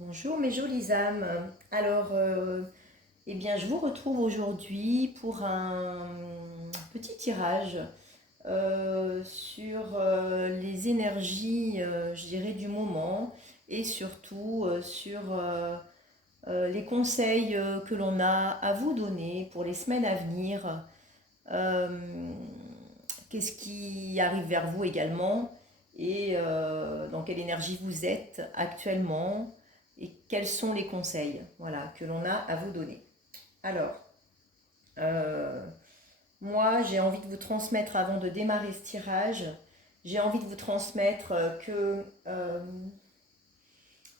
Bonjour mes jolies âmes. Alors, eh bien, je vous retrouve aujourd'hui pour un petit tirage sur les énergies, je dirais, du moment et surtout sur les conseils que l'on a à vous donner pour les semaines à venir. Euh, Qu'est-ce qui arrive vers vous également et dans quelle énergie vous êtes actuellement et quels sont les conseils, voilà, que l'on a à vous donner. Alors, euh, moi j'ai envie de vous transmettre avant de démarrer ce tirage, j'ai envie de vous transmettre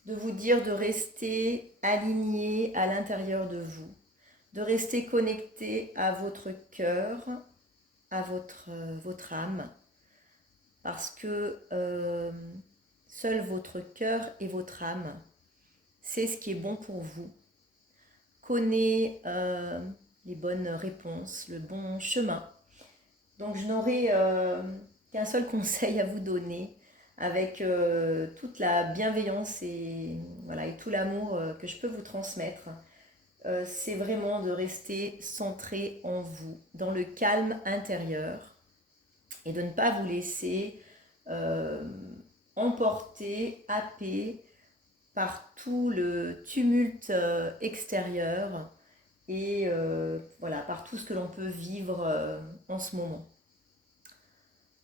de vous dire de rester aligné à l'intérieur de vous, de rester connecté à votre cœur, à votre âme, parce que seul votre cœur et votre âme, c'est ce qui est bon pour vous. Connaît les bonnes réponses, le bon chemin. Donc je n'aurai qu'un seul conseil à vous donner avec toute la bienveillance et, voilà, et tout l'amour que je peux vous transmettre. C'est vraiment de rester centré en vous, dans le calme intérieur et de ne pas vous laisser euh, emporter, happer par tout le tumulte extérieur et voilà, par tout ce que l'on peut vivre en ce moment.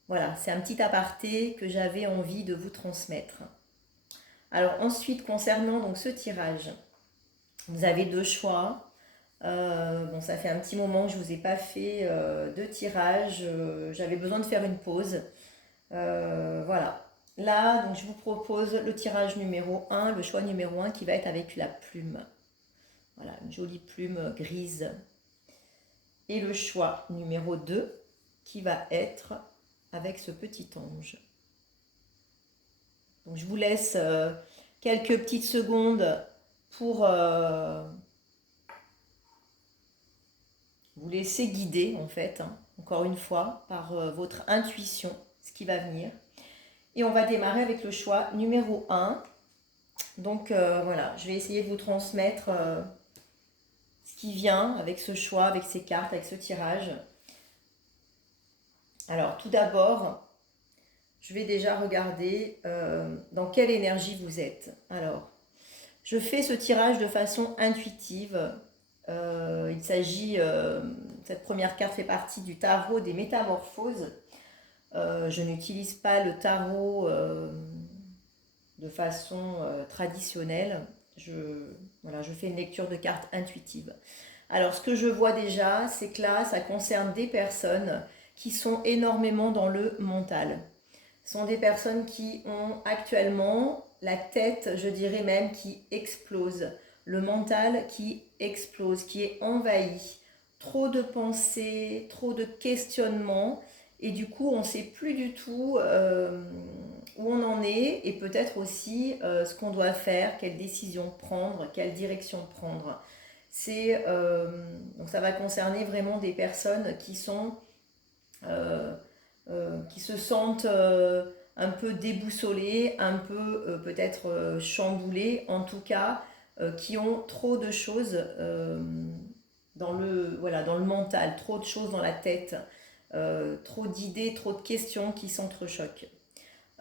Voilà, c'est un petit aparté que j'avais envie de vous transmettre. Alors ensuite, concernant donc ce tirage, vous avez deux choix. Bon, ça fait un petit moment que je ne vous ai pas fait de tirage. J'avais besoin de faire une pause. Voilà. Là, donc, je vous propose le tirage numéro un, le choix numéro un qui va être avec la plume. Voilà, une jolie plume grise. Et le choix numéro 2 qui va être avec ce petit ange. Donc je vous laisse quelques petites secondes pour vous laisser guider en fait, hein, encore une fois, par votre intuition, ce qui va venir. Et on va démarrer avec le choix numéro un. Donc voilà, je vais essayer de vous transmettre ce qui vient avec ce choix, avec ces cartes, avec ce tirage. Alors tout d'abord, je vais déjà regarder dans quelle énergie vous êtes. Alors, je fais ce tirage de façon intuitive. Il s'agit, cette première carte fait partie du tarot des métamorphoses. Je n'utilise pas le tarot de façon traditionnelle. Voilà, je fais une lecture de cartes intuitive. Alors, ce que je vois déjà, c'est que là, ça concerne des personnes qui sont énormément dans le mental. Ce sont des personnes qui ont actuellement la tête, je dirais même, qui explose, le mental qui explose, qui est envahi, trop de pensées, trop de questionnements, et du coup on ne sait plus du tout où on en est, et peut-être aussi ce qu'on doit faire, quelle décision prendre, quelle direction prendre. Donc ça va concerner vraiment des personnes euh, qui se sentent un peu déboussolés, un peu peut-être chamboulés, en tout cas, qui ont trop de choses voilà, dans le mental, trop de choses dans la tête, trop d'idées, trop de questions qui s'entrechoquent.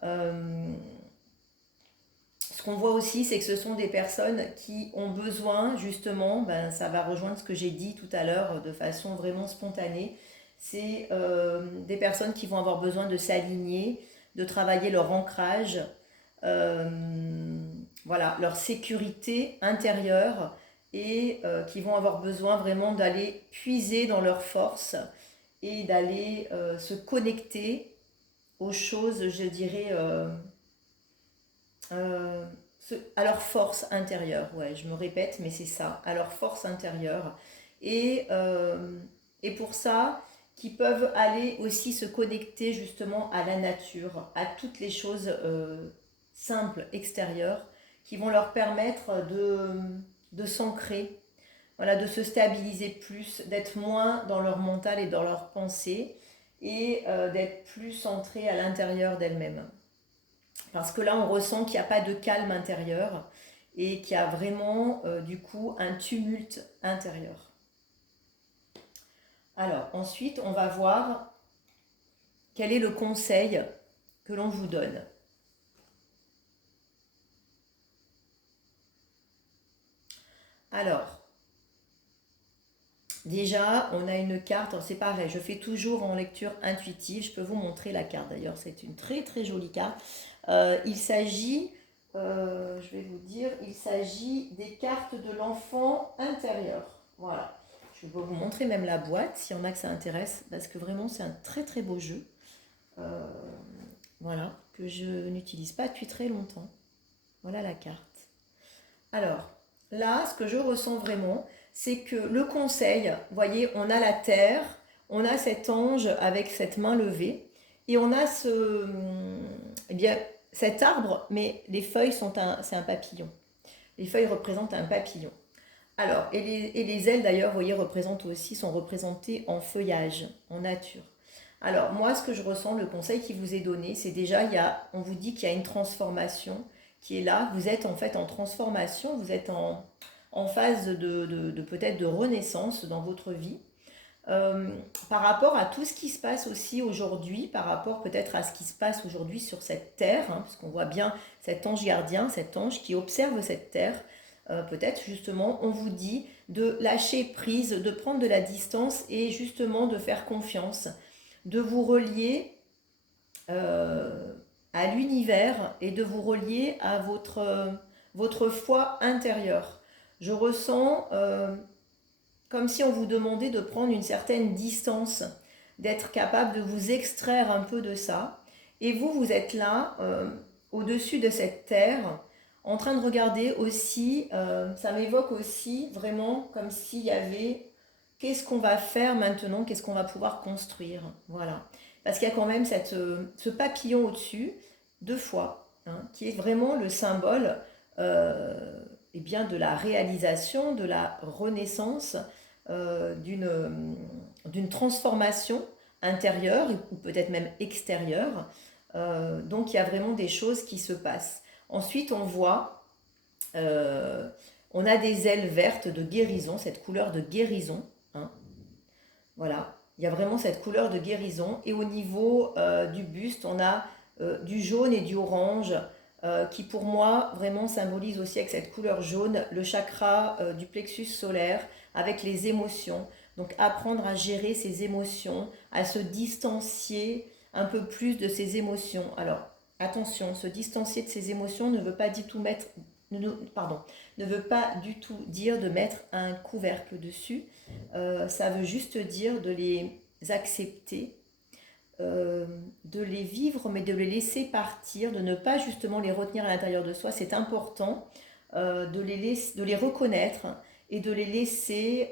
Euh, Ce qu'on voit aussi, c'est que ce sont des personnes qui ont besoin, justement, ben, ça va rejoindre ce que j'ai dit tout à l'heure de façon vraiment spontanée, c'est des personnes qui vont avoir besoin de s'aligner, de travailler leur ancrage, euh, voilà, leur sécurité intérieure et qui vont avoir besoin vraiment d'aller puiser dans leur force et d'aller se connecter aux choses, je dirais, euh, à leur force intérieure. Ouais, je me répète, mais c'est ça, à leur force intérieure. Et, euh, et pour ça, qui peuvent aller aussi se connecter justement à la nature, à toutes les choses simples extérieures qui vont leur permettre de s'ancrer, voilà, de se stabiliser plus, d'être moins dans leur mental et dans leurs pensées et d'être plus centré à l'intérieur d'elles-mêmes. Parce que là, on ressent qu'il n'y a pas de calme intérieur et qui a vraiment du coup un tumulte intérieur. Alors ensuite, on va voir quel est le conseil que l'on vous donne. Alors, déjà, on a une carte, c'est pareil, je fais toujours en lecture intuitive, je peux vous montrer la carte d'ailleurs, c'est une très très jolie carte. Il s'agit, je vais vous dire, il s'agit des cartes de l'enfant intérieur. Voilà, je vais vous montrer même la boîte, s'il y en a que ça intéresse, parce que vraiment c'est un très très beau jeu. Voilà, que je n'utilise pas depuis très longtemps. Voilà la carte. Alors, là, ce que je ressens vraiment, c'est que le conseil, vous voyez, on a la terre, on a cet ange avec cette main levée, et on a eh bien, cet arbre, mais les feuilles c'est un papillon. Les feuilles représentent un papillon. Alors, et les ailes d'ailleurs, vous voyez, sont représentées en feuillage, en nature. Alors, moi, ce que je ressens, le conseil qui vous est donné, c'est déjà, on vous dit qu'il y a une transformation qui est là. Vous êtes en fait en transformation, vous êtes en phase de peut-être de renaissance dans votre vie. Par rapport à tout ce qui se passe aussi aujourd'hui, par rapport peut-être à ce qui se passe aujourd'hui sur cette terre, hein, parce qu'on voit bien cet ange gardien, cet ange qui observe cette terre, peut-être justement, on vous dit de lâcher prise, de prendre de la distance et justement de faire confiance, de vous relier à l'univers et de vous relier à votre foi intérieure. Je ressens comme si on vous demandait de prendre une certaine distance, d'être capable de vous extraire un peu de ça. Et vous êtes là, au-dessus de cette terre, en train de regarder aussi, ça m'évoque aussi vraiment comme s'il y avait, qu'est-ce qu'on va faire maintenant, qu'est-ce qu'on va pouvoir construire, voilà. Parce qu'il y a quand même ce papillon au-dessus, deux fois, hein, qui est vraiment le symbole eh bien, de la réalisation, de la renaissance, d'une transformation intérieure ou peut-être même extérieure. Donc il y a vraiment des choses qui se passent. Ensuite on voit, on a des ailes vertes de guérison, cette couleur de guérison. Hein. Voilà, il y a vraiment cette couleur de guérison. Et au niveau du buste, on a du jaune et du orange, qui pour moi vraiment symbolise aussi avec cette couleur jaune le chakra du plexus solaire avec les émotions. Donc apprendre à gérer ses émotions, à se distancier un peu plus de ses émotions. Alors attention, se distancier de ses émotions ne veut pas du tout ne veut pas du tout dire de mettre un couvercle dessus. Ça veut juste dire de les accepter, de les vivre, mais de les laisser partir, de ne pas justement les retenir à l'intérieur de soi. C'est important de les reconnaître et de les laisser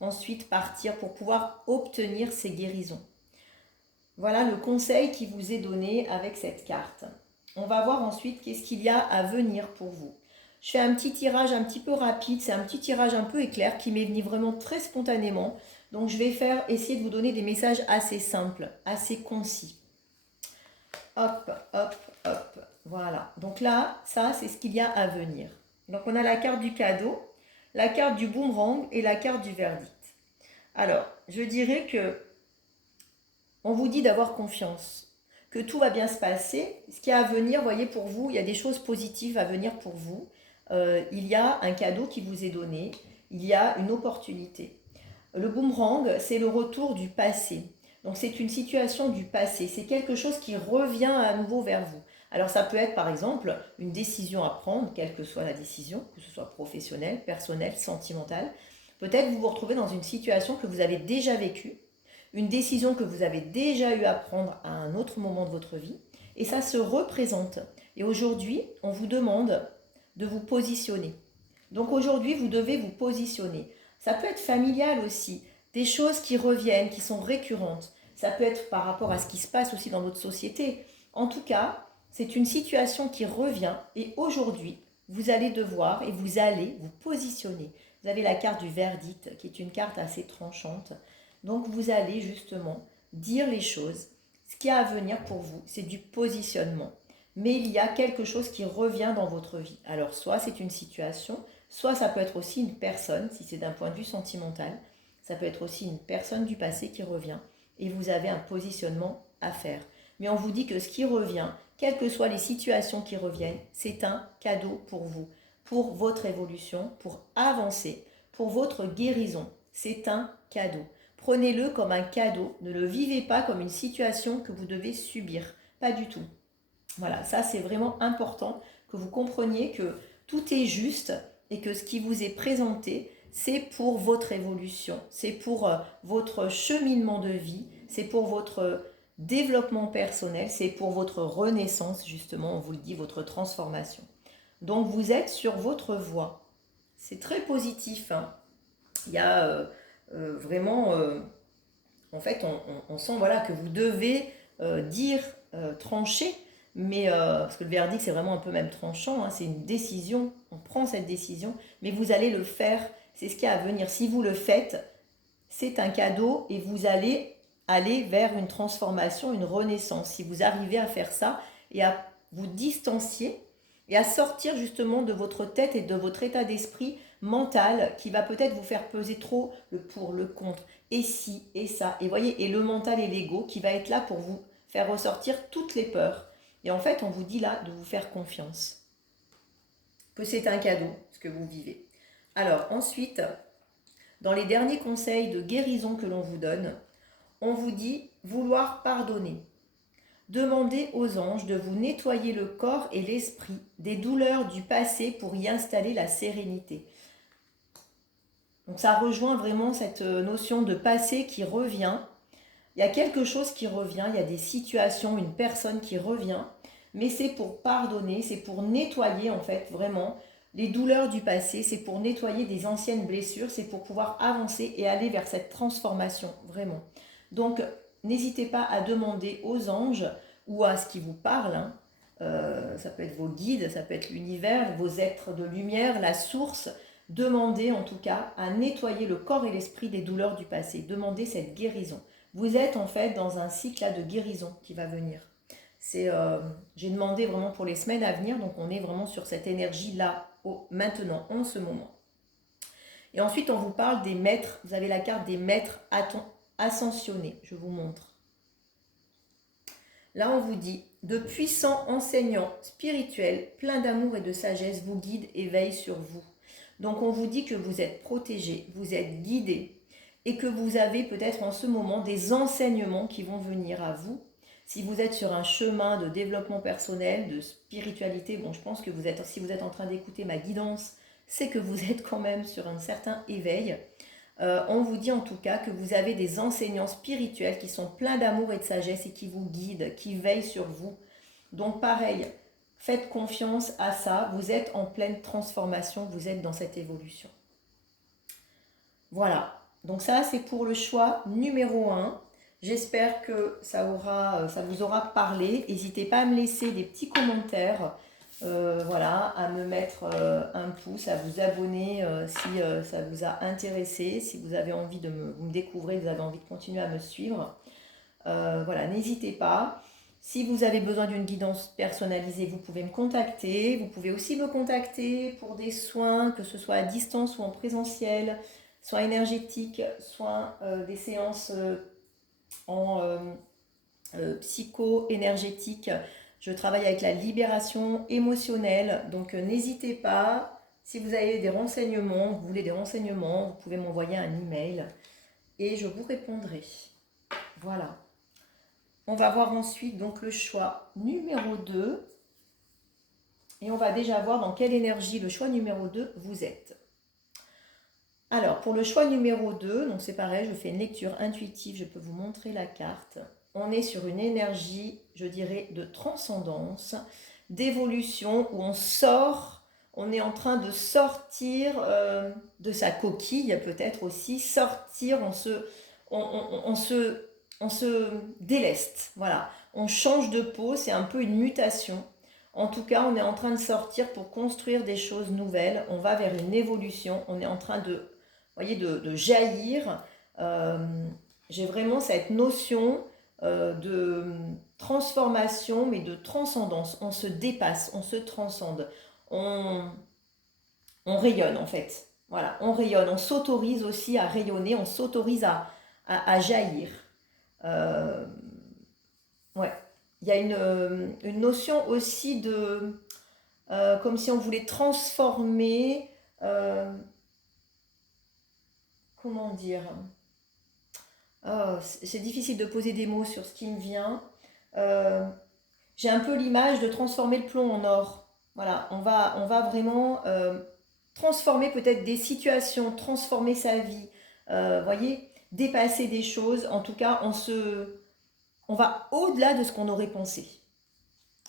ensuite partir pour pouvoir obtenir ces guérisons. Voilà le conseil qui vous est donné avec cette carte. On va voir ensuite qu'est-ce qu'il y a à venir pour vous. Je fais un petit tirage un petit peu rapide, c'est un petit tirage un peu éclair qui m'est venu vraiment très spontanément. Donc je vais essayer de vous donner des messages assez simples, assez concis. Hop, hop, hop, voilà. Donc là, ça c'est ce qu'il y a à venir. Donc on a la carte du cadeau, la carte du boomerang et la carte du verdict. Alors, je dirais que on vous dit d'avoir confiance, que tout va bien se passer. Ce qui est à venir, voyez, pour vous, il y a des choses positives à venir pour vous. Il y a un cadeau qui vous est donné, il y a une opportunité. Le boomerang, c'est le retour du passé. Donc c'est une situation du passé, c'est quelque chose qui revient à nouveau vers vous. Alors ça peut être par exemple une décision à prendre, quelle que soit la décision, que ce soit professionnelle, personnelle, sentimentale. Peut-être vous vous retrouvez dans une situation que vous avez déjà vécue, une décision que vous avez déjà eu à prendre à un autre moment de votre vie, et ça se représente. Et aujourd'hui, on vous demande de vous positionner. Donc aujourd'hui, vous devez vous positionner. Ça peut être familial aussi, des choses qui reviennent, qui sont récurrentes. Ça peut être par rapport à ce qui se passe aussi dans notre société. En tout cas, c'est une situation qui revient et aujourd'hui, vous allez devoir et vous allez vous positionner. Vous avez la carte du verdict qui est une carte assez tranchante. Donc vous allez justement dire les choses. Ce qui a à venir pour vous, c'est du positionnement. mais il y a quelque chose qui revient dans votre vie. Alors soit c'est une situation, soit ça peut être aussi une personne, si c'est d'un point de vue sentimental, ça peut être aussi une personne du passé qui revient et vous avez un positionnement à faire. Mais on vous dit que ce qui revient, quelles que soient les situations qui reviennent, c'est un cadeau pour vous, pour votre évolution, pour avancer, pour votre guérison. C'est un cadeau. Prenez-le comme un cadeau, ne le vivez pas comme une situation que vous devez subir, pas du tout. Voilà, ça c'est vraiment important que vous compreniez que tout est juste et que ce qui vous est présenté, c'est pour votre évolution, c'est pour votre cheminement de vie, c'est pour votre développement personnel, c'est pour votre renaissance, justement, on vous le dit, votre transformation. Donc vous êtes sur votre voie. C'est très positif, hein. Il y a vraiment, en fait, on sent voilà, que vous devez dire, trancher, mais parce que le verdict c'est vraiment un peu même tranchant, hein, c'est une décision, on prend cette décision, mais vous allez le faire, c'est ce qui est à venir. Si vous le faites, c'est un cadeau et vous allez aller vers une transformation, une renaissance. Si vous arrivez à faire ça et à vous distancier et à sortir justement de votre tête et de votre état d'esprit mental qui va peut-être vous faire peser trop le pour, le contre, et si, et ça, et voyez, et le mental et l'ego qui va être là pour vous faire ressortir toutes les peurs. Et en fait, on vous dit là de vous faire confiance, que c'est un cadeau, ce que vous vivez. Alors ensuite, dans les derniers conseils de guérison que l'on vous donne, on vous dit vouloir pardonner. Demandez aux anges de vous nettoyer le corps et l'esprit des douleurs du passé pour y installer la sérénité. Donc ça rejoint vraiment cette notion de passé qui revient. Il y a quelque chose qui revient, il y a des situations, une personne qui revient, mais c'est pour pardonner, c'est pour nettoyer en fait vraiment les douleurs du passé, c'est pour nettoyer des anciennes blessures, c'est pour pouvoir avancer et aller vers cette transformation, vraiment. Donc n'hésitez pas à demander aux anges ou à ce qui vous parle, hein, ça peut être vos guides, ça peut être l'univers, vos êtres de lumière, la source. Demandez en tout cas à nettoyer le corps et l'esprit des douleurs du passé, demandez cette guérison. Vous êtes en fait dans un cycle là, de guérison qui va venir. J'ai demandé vraiment pour les semaines à venir, donc on est vraiment sur cette énergie-là, maintenant, en ce moment. Et ensuite, on vous parle des maîtres. Vous avez la carte des maîtres ascensionnés. Je vous montre. Là, on vous dit, de puissants enseignants spirituels, pleins d'amour et de sagesse, vous guident et veillent sur vous. Donc, on vous dit que vous êtes protégés, vous êtes guidés et que vous avez peut-être en ce moment des enseignements qui vont venir à vous. Si vous êtes sur un chemin de développement personnel, de spiritualité, bon, je pense que si vous êtes en train d'écouter ma guidance, c'est que vous êtes quand même sur un certain éveil. On vous dit en tout cas que vous avez des enseignants spirituels qui sont pleins d'amour et de sagesse et qui vous guident, qui veillent sur vous. Donc pareil, faites confiance à ça, vous êtes en pleine transformation, vous êtes dans cette évolution. Voilà, donc ça c'est pour le choix numéro 1. J'espère que ça vous aura parlé. N'hésitez pas à me laisser des petits commentaires, voilà, à me mettre un pouce, à vous abonner si ça vous a intéressé, si vous avez envie de vous me découvrir, vous avez envie de continuer à me suivre. Voilà, n'hésitez pas. Si vous avez besoin d'une guidance personnalisée, vous pouvez me contacter. Vous pouvez aussi me contacter pour des soins, que ce soit à distance ou en présentiel, soins énergétiques, soins des séances en psycho-énergétique. Je travaille avec la libération émotionnelle, donc n'hésitez pas. Si vous avez des renseignements, vous voulez des renseignements, vous pouvez m'envoyer un email et je vous répondrai. Voilà. On va voir ensuite donc le choix numéro 2. Et on va déjà voir dans quelle énergie le choix numéro 2 vous êtes. Alors, pour le choix numéro 2, donc c'est pareil, je fais une lecture intuitive, je peux vous montrer la carte. On est sur une énergie, je dirais, de transcendance, d'évolution, où on est en train de sortir de sa coquille, peut-être aussi, sortir, on se déleste, voilà. On change de peau, c'est un peu une mutation. En tout cas, on est en train de sortir pour construire des choses nouvelles. On va vers une évolution. On est en train de jaillir. J'ai vraiment cette notion de transformation, mais de transcendance. On se dépasse, on se transcende, on, on rayonne en fait. Voilà, on rayonne, on s'autorise aussi à rayonner, on s'autorise à jaillir. Euh, ouais. Il y a une notion aussi de, comme si on voulait transformer, euh, comment dire, oh, c'est difficile de poser des mots sur ce qui me vient. Euh, j'ai un peu l'image de transformer le plomb en or. Voilà, on va vraiment transformer peut-être des situations, transformer sa vie, voyez, dépasser des choses. En tout cas, on va au-delà de ce qu'on aurait pensé.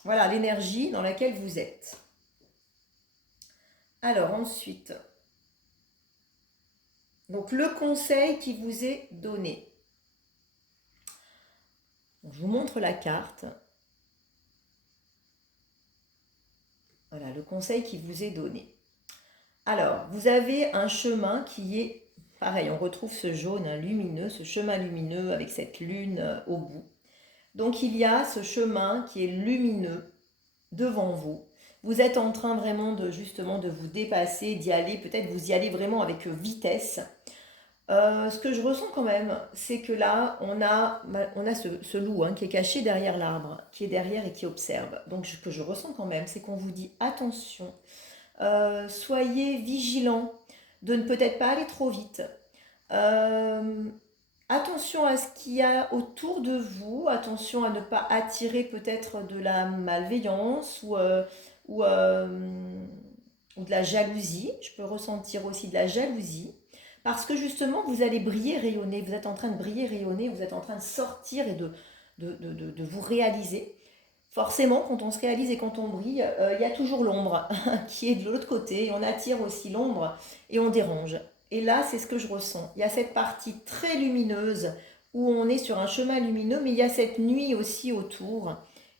Voilà l'énergie dans laquelle vous êtes. Alors ensuite, donc le conseil qui vous est donné. Je vous montre la carte. Voilà le conseil qui vous est donné. Alors, vous avez un chemin qui est pareil, on retrouve ce jaune lumineux, ce chemin lumineux avec cette lune au bout. Donc il y a ce chemin qui est lumineux devant vous. Vous êtes en train vraiment de justement de vous dépasser, d'y aller, peut-être vous y allez vraiment avec vitesse. Ce que je ressens quand même, c'est que là, on a ce loup hein, qui est caché derrière l'arbre, qui est derrière et qui observe. Donc ce que je ressens quand même, c'est qu'on vous dit attention, soyez vigilants de ne peut-être pas aller trop vite. Euh, Attention à ce qu'il y a autour de vous, attention à ne pas attirer peut-être de la malveillance ou, euh, ou de la jalousie. Je peux ressentir aussi de la jalousie. Parce que justement, vous allez briller, rayonner. Vous êtes en train de briller, rayonner. Vous êtes en train de sortir et de vous réaliser. Forcément, quand on se réalise et quand on brille, il y a toujours l'ombre qui est de l'autre côté. Et on attire aussi l'ombre et on dérange. Et là, c'est ce que je ressens. Il y a cette partie très lumineuse où on est sur un chemin lumineux, mais il y a cette nuit aussi autour.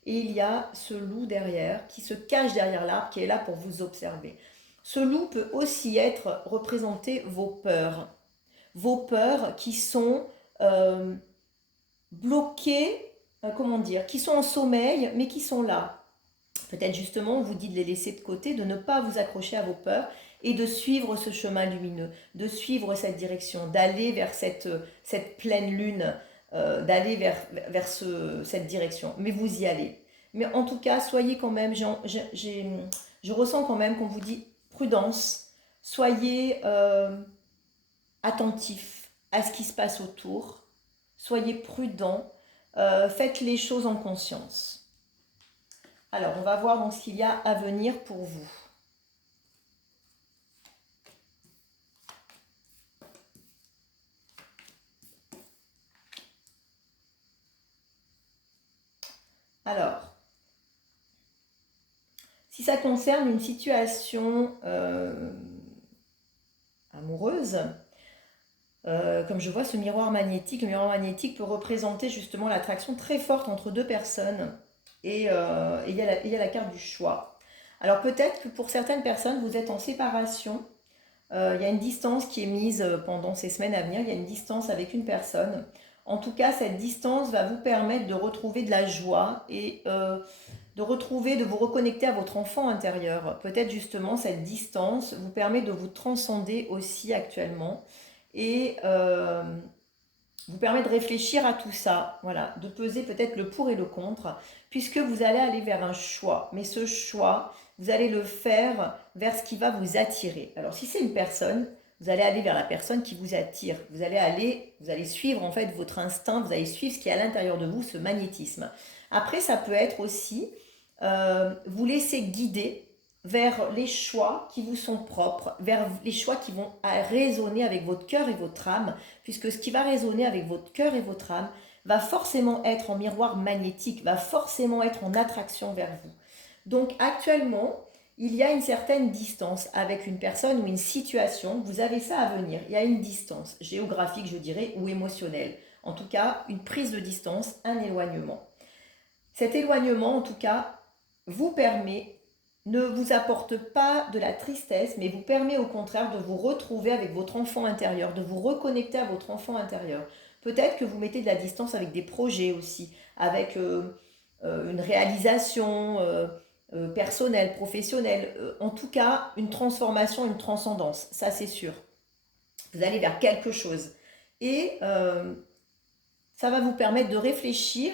Et il y a ce loup derrière qui se cache derrière l'arbre, qui est là pour vous observer. Ce loup peut aussi être représenté vos peurs. Vos peurs qui sont bloquées, comment dire, qui sont en sommeil, mais qui sont là. Peut-être justement, on vous dit de les laisser de côté, de ne pas vous accrocher à vos peurs et de suivre ce chemin lumineux, de suivre cette direction, d'aller vers cette pleine lune, d'aller vers cette direction. Mais vous y allez. Mais en tout cas, soyez quand même, je ressens quand même qu'on vous dit prudence, soyez attentifs à ce qui se passe autour, soyez prudents, faites les choses en conscience. Alors, on va voir donc ce qu'il y a à venir pour vous. Alors, si ça concerne une situation amoureuse, comme je vois ce miroir magnétique, le miroir magnétique peut représenter justement l'attraction très forte entre deux personnes. Et il y a la carte du choix. Alors peut-être que pour certaines personnes, vous êtes en séparation. Il y a une distance qui est mise pendant ces semaines à venir. Il y a une distance avec une personne. En tout cas, cette distance va vous permettre de retrouver de la joie et de vous reconnecter à votre enfant intérieur. Peut-être justement cette distance vous permet de vous transcender aussi actuellement et vous permet de réfléchir à tout ça, voilà, de peser peut-être le pour et le contre, puisque vous allez aller vers un choix. Mais ce choix, vous allez le faire vers ce qui va vous attirer. Alors si c'est une personne, vous allez aller vers la personne qui vous attire. Vous allez suivre en fait votre instinct, vous allez suivre ce qui est à l'intérieur de vous, ce magnétisme. Après, ça peut être aussi vous laisser guider vers les choix qui vous sont propres, vers les choix qui vont résonner avec votre cœur et votre âme, puisque ce qui va résonner avec votre cœur et votre âme va forcément être en miroir magnétique, va forcément être en attraction vers vous. Donc actuellement, il y a une certaine distance avec une personne ou une situation, vous avez ça à venir, il y a une distance géographique, je dirais, ou émotionnelle. En tout cas, une prise de distance, un éloignement. Cet éloignement, en tout cas, vous permet, ne vous apporte pas de la tristesse, mais vous permet au contraire de vous retrouver avec votre enfant intérieur, de vous reconnecter à votre enfant intérieur. Peut-être que vous mettez de la distance avec des projets aussi, avec une réalisation personnelle, professionnelle, en tout cas une transformation, une transcendance, ça c'est sûr. Vous allez vers quelque chose. Et ça va vous permettre de réfléchir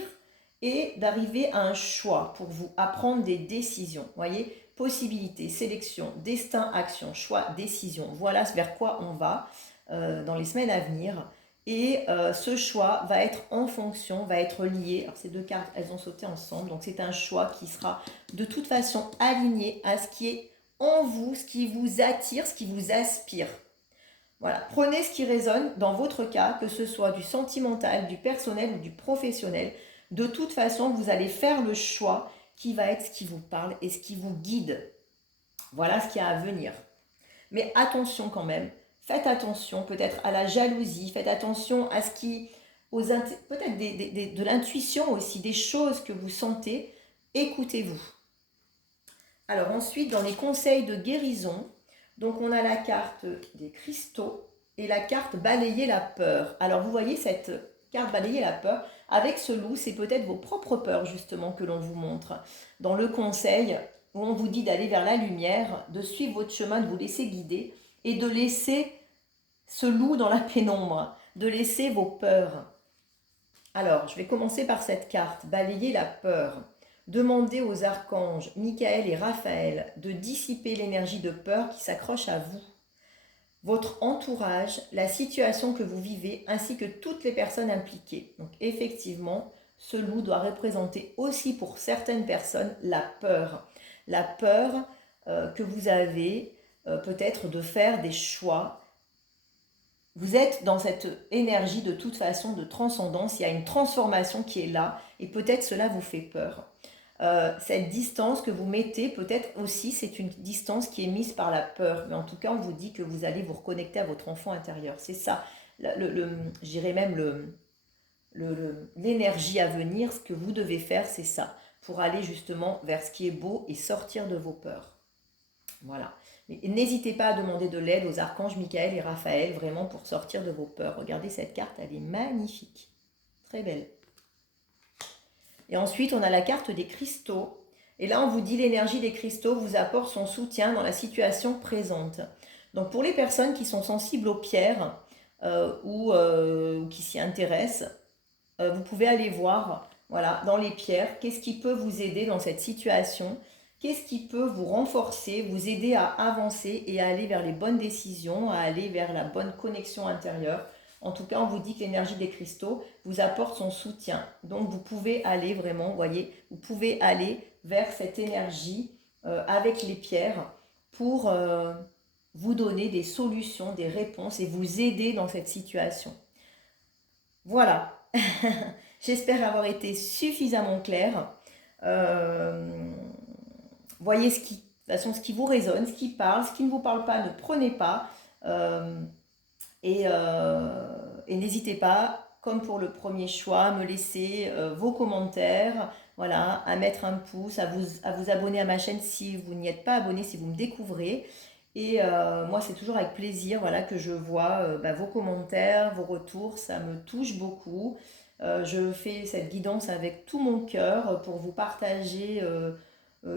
et d'arriver à un choix pour vous, à prendre des décisions. Vous voyez, possibilité, sélection, destin, action, choix, décision. Voilà vers quoi on va dans les semaines à venir. Et ce choix va être en fonction, va être lié. Alors ces deux cartes, elles ont sauté ensemble. Donc c'est un choix qui sera de toute façon aligné à ce qui est en vous, ce qui vous attire, ce qui vous aspire. Voilà, prenez ce qui résonne dans votre cas, que ce soit du sentimental, du personnel ou du professionnel. De toute façon, vous allez faire le choix qui va être ce qui vous parle et ce qui vous guide. Voilà ce qu'il y a à venir. Mais attention quand même, faites attention peut-être à la jalousie, faites attention à ce qui, peut-être de l'intuition aussi, des choses que vous sentez, écoutez-vous. Alors ensuite, dans les conseils de guérison, donc on a la carte des cristaux et la carte balayer la peur. Alors vous voyez cette carte balayer la peur, avec ce loup, c'est peut-être vos propres peurs justement que l'on vous montre. Dans le conseil où on vous dit d'aller vers la lumière, de suivre votre chemin, de vous laisser guider et de laisser ce loup dans la pénombre, de laisser vos peurs. Alors, je vais commencer par cette carte, balayer la peur. Demandez aux archanges Michael et Raphaël de dissiper l'énergie de peur qui s'accroche à vous, votre entourage, la situation que vous vivez, ainsi que toutes les personnes impliquées. Donc effectivement, ce loup doit représenter aussi pour certaines personnes la peur. La peur que vous avez peut-être de faire des choix. Vous êtes dans cette énergie de toute façon de transcendance, il y a une transformation qui est là et peut-être cela vous fait peur. Cette distance que vous mettez, peut-être aussi c'est une distance qui est mise par la peur, mais en tout cas on vous dit que vous allez vous reconnecter à votre enfant intérieur. C'est ça, je dirais même l'énergie à venir, ce que vous devez faire c'est ça, pour aller justement vers ce qui est beau et sortir de vos peurs. Voilà. Mais n'hésitez pas à demander de l'aide aux archanges Michael et Raphaël, vraiment pour sortir de vos peurs. Regardez cette carte, elle est magnifique. Très belle. Et ensuite, on a la carte des cristaux. Et là, on vous dit l'énergie des cristaux vous apporte son soutien dans la situation présente. Donc, pour les personnes qui sont sensibles aux pierres ou qui s'y intéressent, vous pouvez aller voir, voilà, dans les pierres, qu'est-ce qui peut vous aider dans cette situation. Qu'est-ce qui peut vous renforcer, vous aider à avancer et à aller vers les bonnes décisions, à aller vers la bonne connexion intérieure. En tout cas, on vous dit que l'énergie des cristaux vous apporte son soutien. Donc, vous pouvez aller vraiment, vous voyez, vous pouvez aller vers cette énergie avec les pierres pour vous donner des solutions, des réponses et vous aider dans cette situation. Voilà. J'espère avoir été suffisamment claire. Voyez de toute façon, ce qui vous résonne, ce qui parle, ce qui ne vous parle pas, ne prenez pas. Et n'hésitez pas, comme pour le premier choix, à me laisser vos commentaires, voilà, à mettre un pouce, à vous abonner à ma chaîne si vous n'y êtes pas abonné, si vous me découvrez. Et moi, c'est toujours avec plaisir, voilà, que je vois vos commentaires, vos retours, ça me touche beaucoup. Je fais cette guidance avec tout mon cœur pour vous partager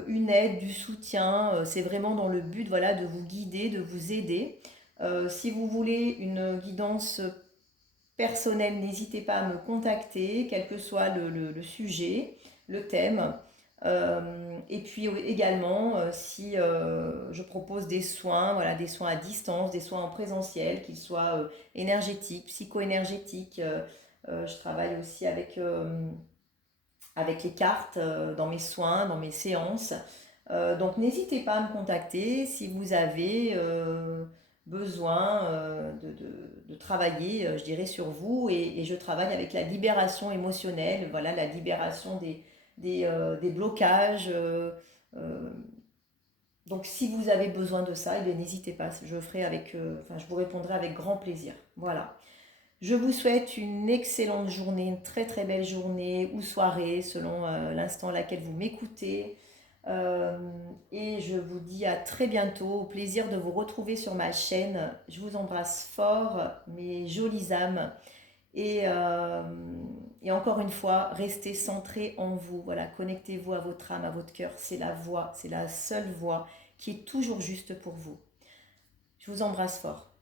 une aide, du soutien. C'est vraiment dans le but, voilà, de vous guider, de vous aider. Si vous voulez une guidance personnelle, n'hésitez pas à me contacter, quel que soit le sujet, le thème. Et puis également, si je propose des soins, voilà, des soins à distance, des soins en présentiel, qu'ils soient énergétiques, psycho-énergétiques. Je travaille aussi avec les cartes dans mes soins, dans mes séances. Donc n'hésitez pas à me contacter si vous avez besoin de travailler, je dirais, sur vous. Et je travaille avec la libération émotionnelle, voilà, la libération des blocages. Donc si vous avez besoin de ça, eh n'hésitez pas, je vous répondrai avec grand plaisir. Voilà. Je vous souhaite une excellente journée, une très très belle journée ou soirée selon l'instant à laquelle vous m'écoutez. Et je vous dis à très bientôt, au plaisir de vous retrouver sur ma chaîne. Je vous embrasse fort, mes jolies âmes. Et encore une fois, restez centré en vous. Voilà, connectez-vous à votre âme, à votre cœur. C'est la voie, c'est la seule voie qui est toujours juste pour vous. Je vous embrasse fort.